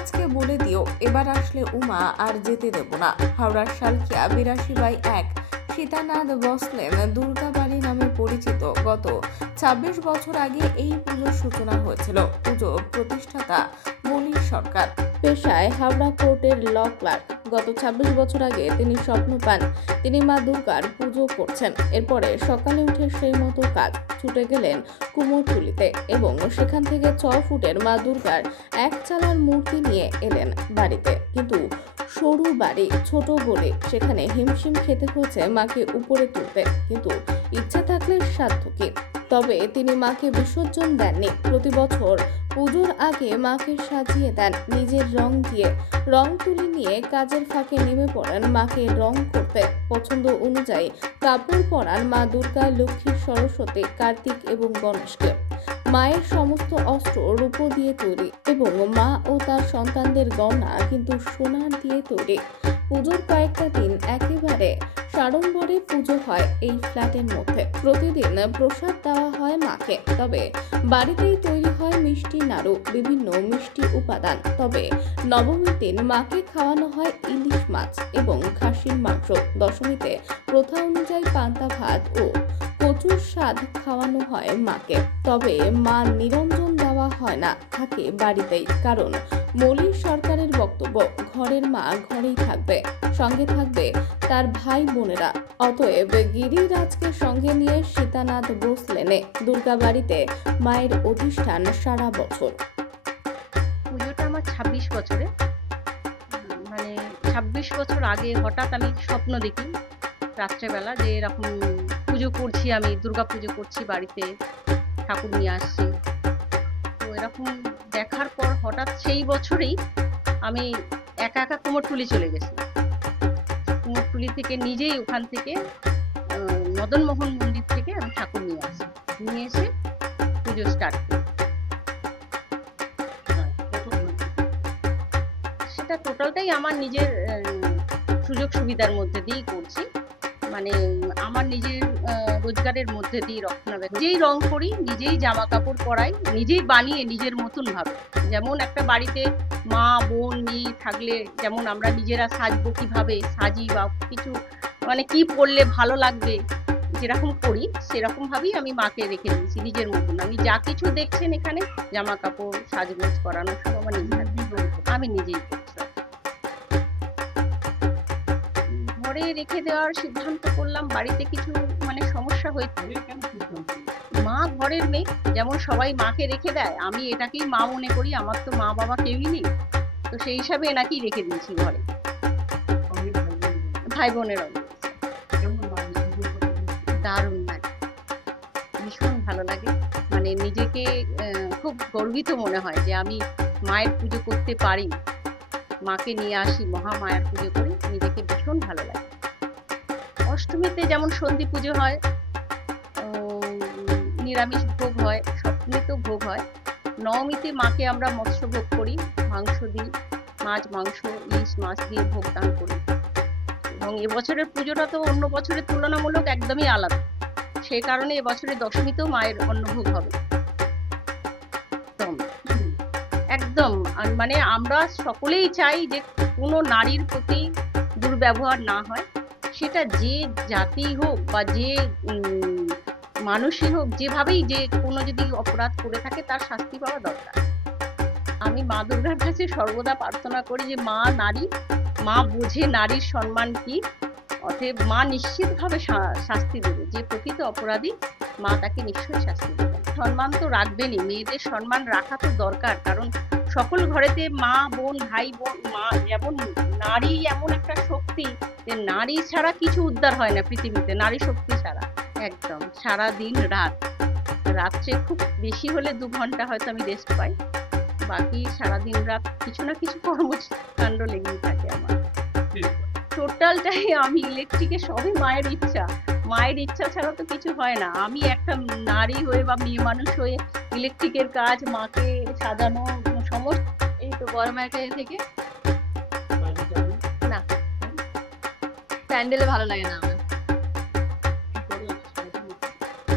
আজকে বলে দিও, এবার আসলে উমা আর যেতে দেব না। হাওড়ার সালকিয়া বিরাশি বাই এক, সীতানাথ বসলেন দুর্গাবাড়ি নামে পরিচিত। গত ২৬ বছর আগে এই পুজোর সূচনা হয়েছিল। পুজো প্রতিষ্ঠাতা মনির সরকার। পেশায় হাওড়া কোর্টের ল ক্লার্ক। গত ছাব্বিশ বছর আগে তিনি স্বপ্ন পান তিনি মা দুর্গার পুজো করছেন। এরপরে সকালে উঠে সেই মতো কাজ ছুটে গেলেন কুমোরটুলিতে এবং সেখান থেকে ছ ফুটের মা দুর্গার এক চালার মূর্তি নিয়ে এলেন বাড়িতে। কিন্তু সরু বাড়ি ছোট বলে সেখানে হিমশিম খেতে হয়েছে মাকে উপরে তুলতে। কিন্তু ইচ্ছা থাকলে সাধ্য কি? তবে তিনি মাকে বিসর্জন দেননি। প্রতি বছর পুজোর আগে মাকে সাজিয়ে দেন নিজের রং দিয়ে। রং তুলি নিয়ে কাজের ফাঁকে নেমে পড়েন মাকে রং করতে। পছন্দ অনুযায়ী কাপড় পরান মা দুর্গা, লক্ষ্মী, সরস্বতী, কার্তিক এবং গণেশকে। মায়ের সমস্ত অস্ত্র রূপ দিয়ে তৈরি এবং মা ও তার সন্তানদের গহনা কিন্তু সোনার দিয়ে তৈরি। পুজোর কয়েকটা দিন একেবারে সাড়ম্বরে পুজো হয় এই ফ্ল্যাটের মধ্যে। প্রতিদিন প্রসাদ দেওয়া হয় মাকে। তবে বাড়িতেই তৈরি হয় মিষ্টি নাড়ু, বিভিন্ন মিষ্টি উপাদান। তবে নবমীর দিন মাকে খাওয়ানো হয় ইলিশ মাছ এবং খাসির মাংস। দশমীতে প্রথা অনুযায়ী পান্তা ভাত ও কচুর স্বাদ খাওয়ানো হয় মাকে। তবে মা নিরঞ্জন দেওয়া হয় না, থাকে বাড়িতেই। কারণ মলির সরকারের বক্তব্য ঘরের মা ঘরেই থাকবে, সঙ্গে থাকবে তার ভাই বোনেরা। অতএব গিরিরাজকে সঙ্গে নিয়ে সীতানাথ বসলেনে দুর্গাবাড়িতে মায়ের অধিষ্ঠান সারা বছর। পুজোটা আমার ছাব্বিশ বছরে। মানে ছাব্বিশ বছর আগে হঠাৎ আমি স্বপ্ন দেখি রাত্রেবেলা যে এরকম পুজো করছি আমি দুর্গা পুজো করছি বাড়িতে, ঠাকুর নিয়ে আসছি। এরকম দেখার পর হঠাৎ সেই বছরেই আমি একা একা কুমোরটুলি চলে গেছি। কুমোরটুলি থেকে নিজেই ওখান থেকে মদনমোহন মন্দির থেকে আমি ঠাকুর নিয়ে আসি। নিয়ে এসে পুজো স্টার্ট করি। সেটা টোটালটাই আমার নিজের সুযোগ সুবিধার মধ্যে দিয়েই করছি। মানে আমার নিজের রোজগারের মধ্যে দিয়ে রক্ষণাবেক্ষণ। নিজেই রং করি নিজেই জামা কাপড় পরাই, নিজেই বানিয়ে নিজের মতন ভাবে। যেমন একটা বাড়িতে মা, বোন, মেয়ে থাকলে যেমন আমরা নিজেরা সাজবো কীভাবে, সাজি বা কিছু মানে কি পরলে ভালো লাগবে, যেরকম করি সেরকম ভাবেই আমি মাকে রেখে দিয়েছি নিজের মতন। আমি যা কিছু দেখছেন এখানে জামা কাপড় সাজগোজ করানো সব আমার নিজের আমি নিজেই ঘরে রেখে দেওয়ার সিদ্ধান্ত করলাম, বাড়িতে কিছু মানে সমস্যা হয়েছে। মা ঘরের মেয়ে, যেমন সবাই মাকে রেখে দেয়, আমি এটাকেই মা মনে করি, আমার তো মা বাবা কেউই নেই। তো সেই হিসাবে এনাকেই রেখে দিয়েছি ঘরে। ভাই বোনেরও দারুণ লাগে ভীষণ ভালো লাগে। মানে নিজেকে খুব গর্বিত মনে হয় যে আমি মায়ের পুজো করতে পারি। মাকে নিয়ে আসি মহামায়ার পুজো করি নিজেকে ভীষণ ভালো লাগে। অষ্টমীতে যেমন সন্ধি পুজো হয় নিরামিষ ভোগ হয়, সপ্তমীতেও ভোগ হয়। নবমীতে মাকে আমরা মৎস্য ভোগ করি, মাংস দিই, মাছ, মাংস, ইলিশ মাছ দিয়ে ভোগ দান করি। এবং এবছরের পুজোটা তো অন্য বছরের তুলনামূলক একদমই আলাদা। সেই কারণে এবছরের দশমীতেও মায়ের অন্নভোগ হবে। একদম। মানে আমরা সকলেই চাই যে কোনো নারীর প্রতি দুর্ব্যবহার না হয়। সেটা যে জাতি হোক বা যে মানুষই হোক, যেভাবেই যে কোনো যদি অপরাধ করে থাকে, তার শাস্তি পাওয়া দরকার। আমি মা দুর্গার কাছে সর্বদা প্রার্থনা করি যে মা নারী, মা বোঝে নারীর সম্মান কি, অতএব মা নিশ্চিতভাবে শাস্তি দেবে। যে প্রকৃত অপরাধী, মা তাকে নিশ্চয়ই শাস্তি দেবে। সম্মান তো রাখবেনই মেয়েদের সম্মান রাখা তো দরকার কারণ সকল ঘরেতে মা বোন ভাই বোন মা যেমন নারী এমন একটা শক্তি যে নারী ছাড়া কিছু উদ্ধার হয় না পৃথিবীতে নারী শক্তি ছাড়া একদম সারা দিন রাত। রাত্রে খুব বেশি হলে দু ঘণ্টা হয়তো আমি রেস্ট পাই বাকি সারা দিন রাত কিছু না কিছু কর্মকাণ্ড লেগেই থাকে আমার। টোটালটাই আমি ইলেকট্রিকে সবই মায়ের ইচ্ছা। মায়ের ইচ্ছা ছাড়া তো কিছু হয় না। আমি একটা নারী হয়ে বা মেয়ে মানুষ হয়ে ইলেকট্রিকের কাজ, মাকে সাজানো, সমস্ত এই তো বড় মায়ের থেকে। প্যান্ডেলে ভালো লাগে না আমার।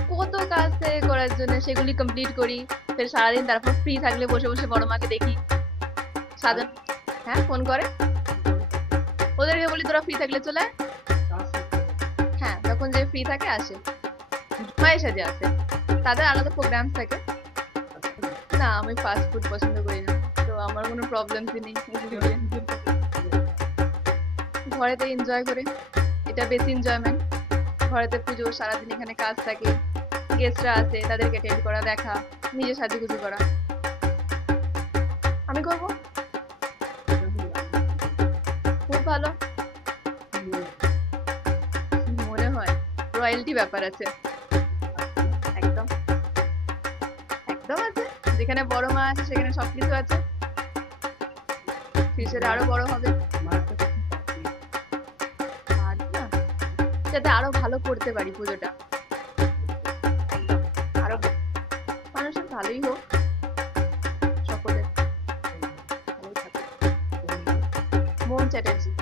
কত কাজ করার জন্য, সেগুলি কমপ্লিট করি। ফের সারাদিন তারপর ফ্রি থাকলে বসে বসে বড় মাকে দেখি। সাজান। হ্যাঁ ফোন করে। ওদেরকে বলি, তোরা ফ্রি থাকলে চলে যখন যে ফ্রি থাকে আসে। মায়ের সাথে আসে। তাদের আলাদা প্রোগ্রাম থাকে। না, আমি ফাস্ট ফুড পছন্দ করি না। তো আমার কোনো প্রবলেমসই নেই। ঘরেতে এনজয় করে। এটা বেশি এনজয়মেন্ট ঘরেতে পুজো, সারাদিন এখানে কাজ থাকে। গেস্টরা আসে, তাদেরকে অ্যাটেন্ড করা, দেখা নিজে সাজুগুজু করা। আমি করব? খুব ভালো। রয়্যালটি ব্যাপার আছে। একদম। একদম আছে। যেখানে বড় মাছ সেখানে সবকিছু আছে। ফিশের আরও বড় হবে। যাতে আরও ভালো করতে পারি পুজোটা। আরও মানুষের ভালোই হোক। সকলের মন চ্যাটার্জি।